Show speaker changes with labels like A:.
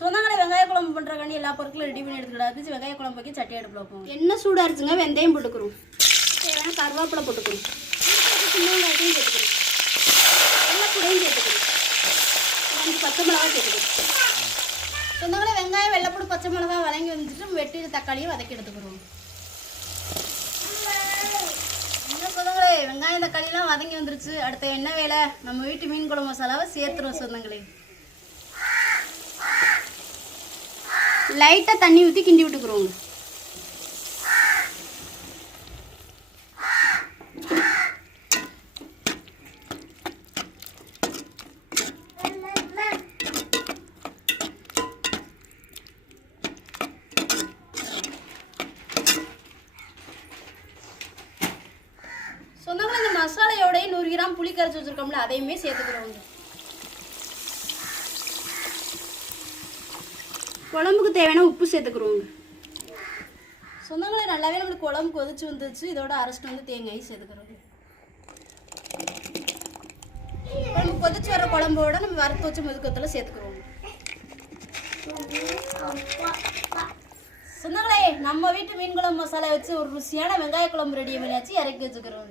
A: சொந்தங்களை வெங்காய குழம்பு பண்ணுறக்காண்டி எல்லா பொருட்களும் ரெடி பண்ணி எடுத்துக்கிடாது வெங்காய குழம்பு வைக்க சட்டி அடுப்பில் வைப்போம். எண்ணெய் சூடாக இருந்துச்சுங்க வெந்தயம் போட்டுக்கிறோம். தேவையான கருவேப்பிலை போட்டுக்கிறோம். சின்ன வெங்காயத்தையும் சேர்த்துக்கிறோம் எல்லா கூடையும் சேர்த்துக்கிறோம் அஞ்சு பச்சை மிளகாய் சேர்த்துக்கிறோம் சொந்தங்களே வெங்காயம் வெள்ளைப்பூடு பச்சை மிளகாய் வதங்கி வந்துட்டு வெட்டி தக்காளியும் வதக்கி எடுத்துக்கிறோம். என்ன சொந்தங்களே வெங்காயம் தக்காளிலாம் வதங்கி வந்துருச்சு. அடுத்த என்ன வேலை. நம்ம வீட்டு மீன் குழம்பு மசாலாவை சேர்த்துருவோம் சொந்தங்களே லைட்டாக தண்ணி ஊற்றி கிண்டி விட்டுக்குறோங்க சொந்தங்களே இந்த மசாலையோடய நூறு கிராம் புளி கரைச்சி வச்சிருக்கோம்ல அதையுமே சேர்த்துக்கிறோங்க குழம்புக்கு தேவையான உப்பு சேர்த்துக்கிறோங்க சொந்தங்களே நல்லாவே நம்மளுக்கு குழம்பு கொதிச்சு வந்துச்சு இதோட அரைச்சிட்டு வந்து தேங்காய் சேர்த்துக்கிறோங்க குழம்பு கொதிச்சு வர குழம்போட நம்ம வறுத்து வச்ச முதுக்கத்தில் சேர்த்துக்கிறோம். சொந்தங்களே நம்ம வீட்டு மீன் குழம்பு மசாலா வச்சு ஒரு ருசியான வெங்காய குழம்பு ரெடி பண்ணியாச்சு இறக்கி வச்சுக்கிறோம்.